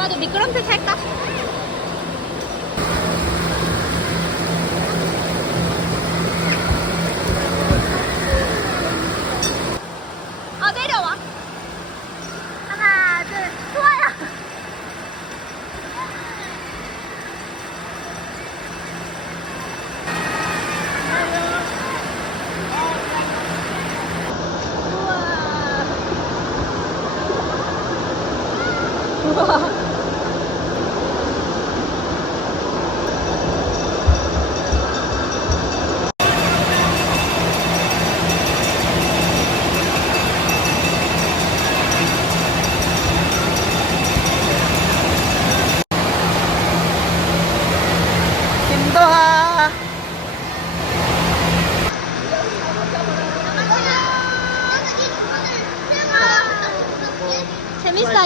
수아도 미끄럼틀 탈까?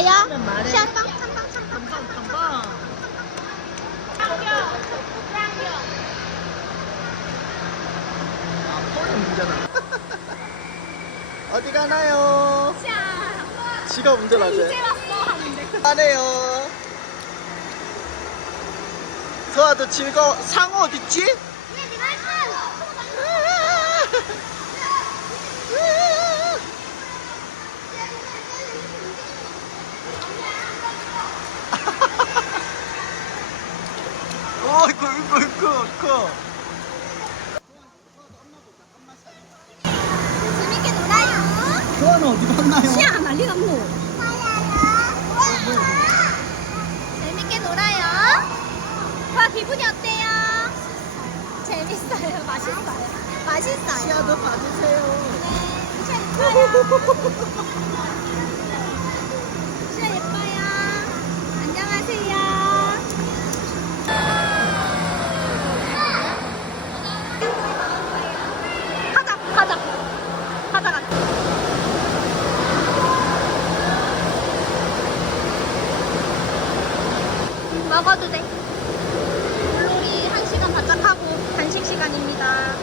말해. 샹빵 샹빵 샹빵 문제나. 어디 가나요? 지가 운전하세요. 이제 왔어 하는데 가네요. 서아도 즐거. 상어 어딨지? 어 이구, 이구, 이구, 이구. 재밌게 놀아요 소아는 어디 갔나요? 시야 난리 났노 재밌게 놀아요 와 기분이 어때요? 재밌어요 맛있어요 맛있어요 시아도 봐주세요. 시야 예뻐요 시간입니다.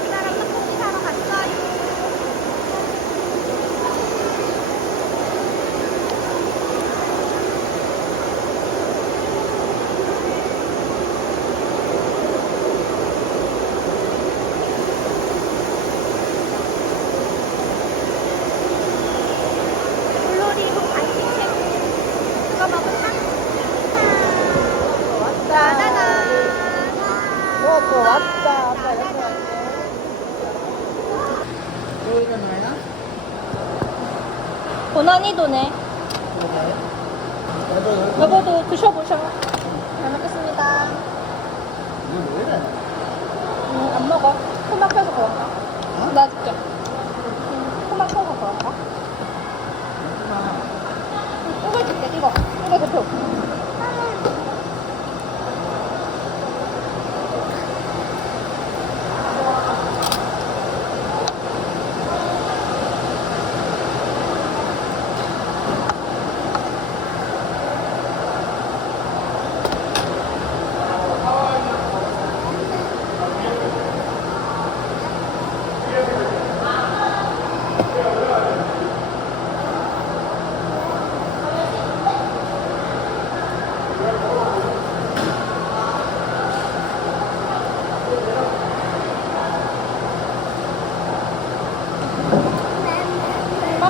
우리나라 떡볶이 사러 갔어요. 물놀이 그 간식책 그거 먹을까? 짜자잔 먹고 왔다. 아빠 여기 뭐 일어나요? 고난이도네. 여보, 여보도 드셔보셔. 잘 먹겠습니다? 응, 안 먹어. 코 막혀서 그런가? 나 줄게 응, 코 막혀서 그런가? 응, 이거 줄게 이거 이거 대표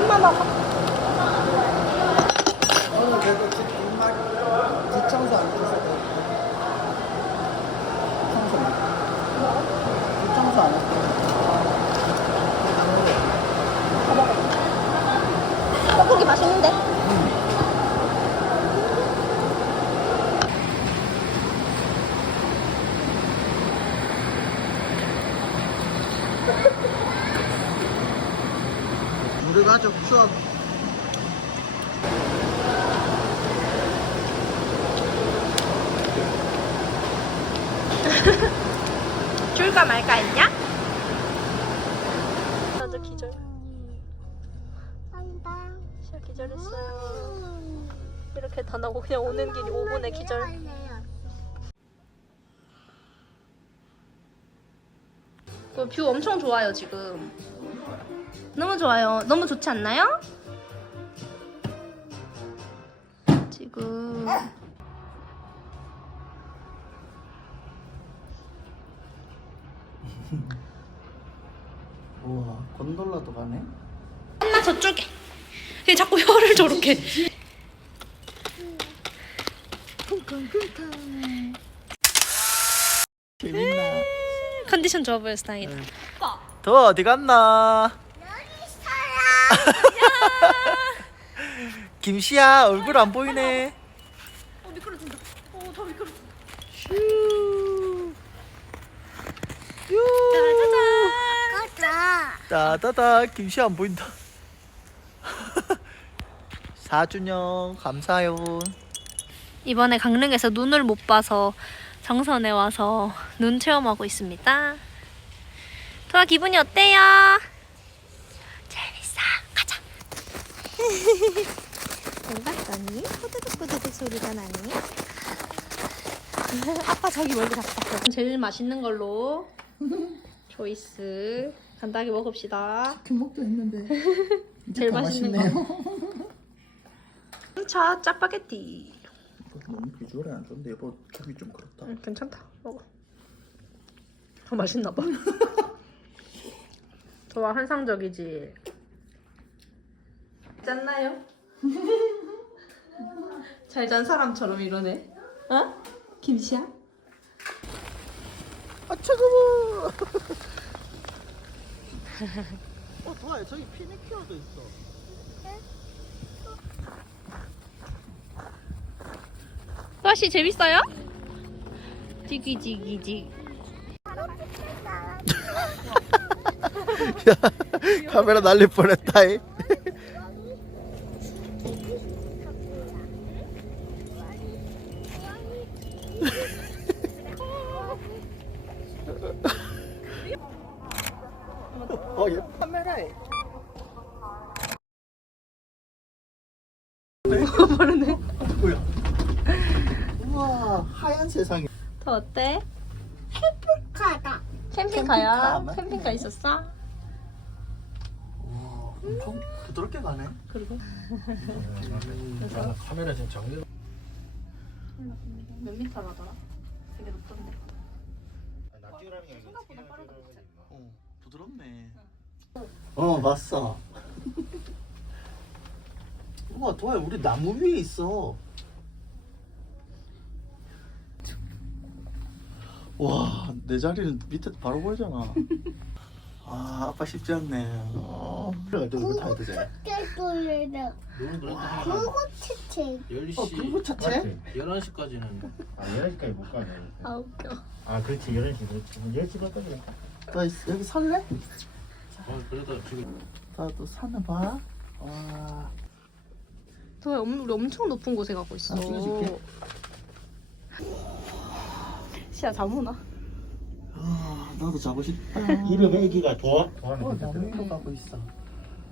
먹어 오늘 그래도 뒷, 뒷말, 뒷청소 안 했어. 청소. 뒷청소 안 했어. 떡볶이 맛있는데? 줄까 말까 했냐? 나도 기절 진짜 기절했어요 이렇게 다 나고 그냥 오는 길이 5분에 기절 어, 뷰 엄청 좋아요 지금. 너무 좋아요. 너무 좋지 않나요? 지금 우와 곤돌라도 가네. 엄마 저쪽에. 얘 자꾸 혀를 저렇게. 재밌나? 컨디션 좋아 보여서 다행이다. 더 어디 갔나? 김씨야 얼굴 안 보이네. 어 미끄러진다. 어더 미끄러진다. 슈. 짜자잔. 따다다 김씨 안 보인다. 4주년 감사해요. 이번에 강릉에서 눈을 못 봐서 정선에 와서 눈 체험하고 있습니다. 도아 기분이 어때요? 재밌어. 가자. 뭔가 나니? 호드득호드득 소리가 나니? 아빠 저기 멀리 갔다. 제일 맛있는 걸로 초이스 간단하게 먹읍시다. 금목도 했는데. 제일 맛있는 거. 차 짜파게티. 너무 비주얼이 안 좋은데 여보 컵이 좀 그렇다. 응, 괜찮다. 먹어. 더 맛있나 봐. 좋아, 환상적이지. 짠나요? 잘 잔 사람처럼 이러네. 어? 김씨야? 아 차가워. 어 좋아요 저기 피니큐어도 있어. 수아씨 재밌어요? 지기지기지. 야 카메라 날릴 뻔했다. 이. 어, 얘 카메라에. 모르네. 뭐야? 우와, 하얀 세상에. 더 어때? 가다. 캠핑카야? 캠핑카. 캠핑카 있었어? 우와, 엄청 부드럽게 가네. 그리고 아, 카메라 지금 정리 몇 미터라더라? 되게 높던데. 어, 부드럽네. 어, 봤어. 우와, 도야, 우리 나무 위에 있어. 와, 내 자리는 밑에 바로 보이잖아. 아, 아빠 쉽지 않네. 어, 그래, 너 이거 타야 그거 채채. 10시 어, 그거 차체? 11시까지는 아 11시까지 못 가네 아 웃겨. 아 그렇지 11시 못 10시 반까지 너 여기 살래? 어 그래도 지금 나도 사는 봐. 와, 도야, 엄- 우리 엄청 높은 곳에 가고 있어. 아, 찍어줄게. 시야 잠오나? 아, 나도 자고 싶다. 이름 애기가 도와? 어, 도와는 나무 위로 가고 있어.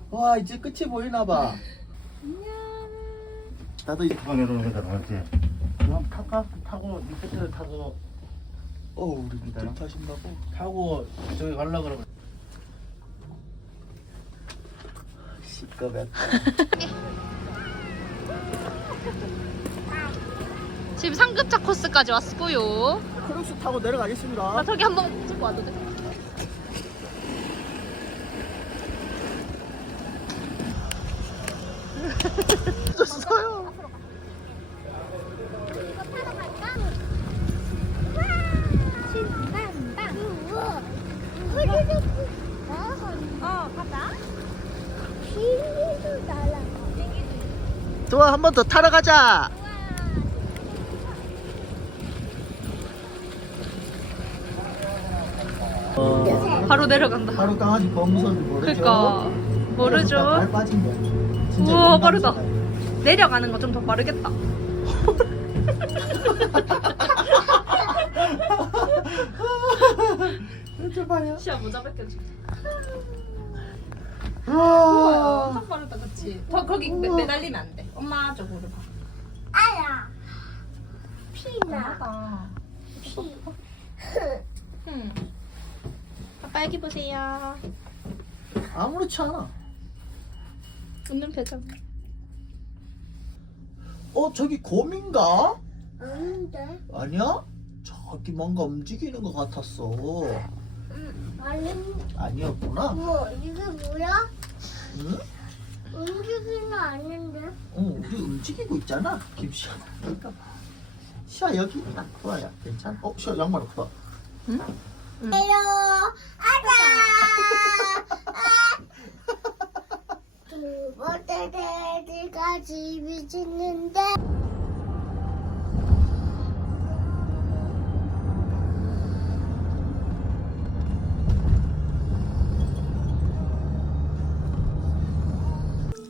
와, 이제 끝이 보이나 봐. 나도 이제 타고 내려오는 거잖아 맞지? 그럼 탈까? 타고 밑에 타고 어, 우리 밑에 타신다고? 타고 저기 가려고 그러면 시끄럽다. 지금 상급자 코스까지 왔고요. 크루스 타고 내려가겠습니다. 나 저기 한번 찍고 와도 돼? 졌어요. 신난다. 우와. 흐르륵. 어, 가자. 비행기도 날아가. 좋아, 한 번 더 타러 가자. 바로 내려간다. 바로 강아지 범선 모르죠? 그니까 모르죠. 발 빠진 거. 진짜 우와, 발 빠르다. 내려가는 거 좀 더 빠르겠다. 거. 저 봐요. 시야 모자 벗겨줘. 와. 엄청 빠르다, 그치? 더 거기 매, 매달리면 안 돼. 엄마 쪽으로 봐. 알아. 피나. 피. 응. 여기 보세요. 아무렇지 않아. 웃는 표정. 어 저기 곰인가? 아닌데? 아니야? 저기 뭔가 움직이는 것 같았어. 아니, 아니었구나. 뭐, 이게 뭐야? 응? 움직이는 않는데? 응, 우리 움직이고 있잖아, 김시아. 그러니까 시아 여기 딱 좋아요. 괜찮아? 어, 시아 양말 없다. 해요. 아자! 두 번째 돼지가 집이 짓는데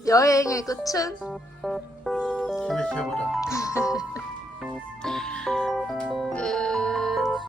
여행의 끝은 힘을 쉬어보자.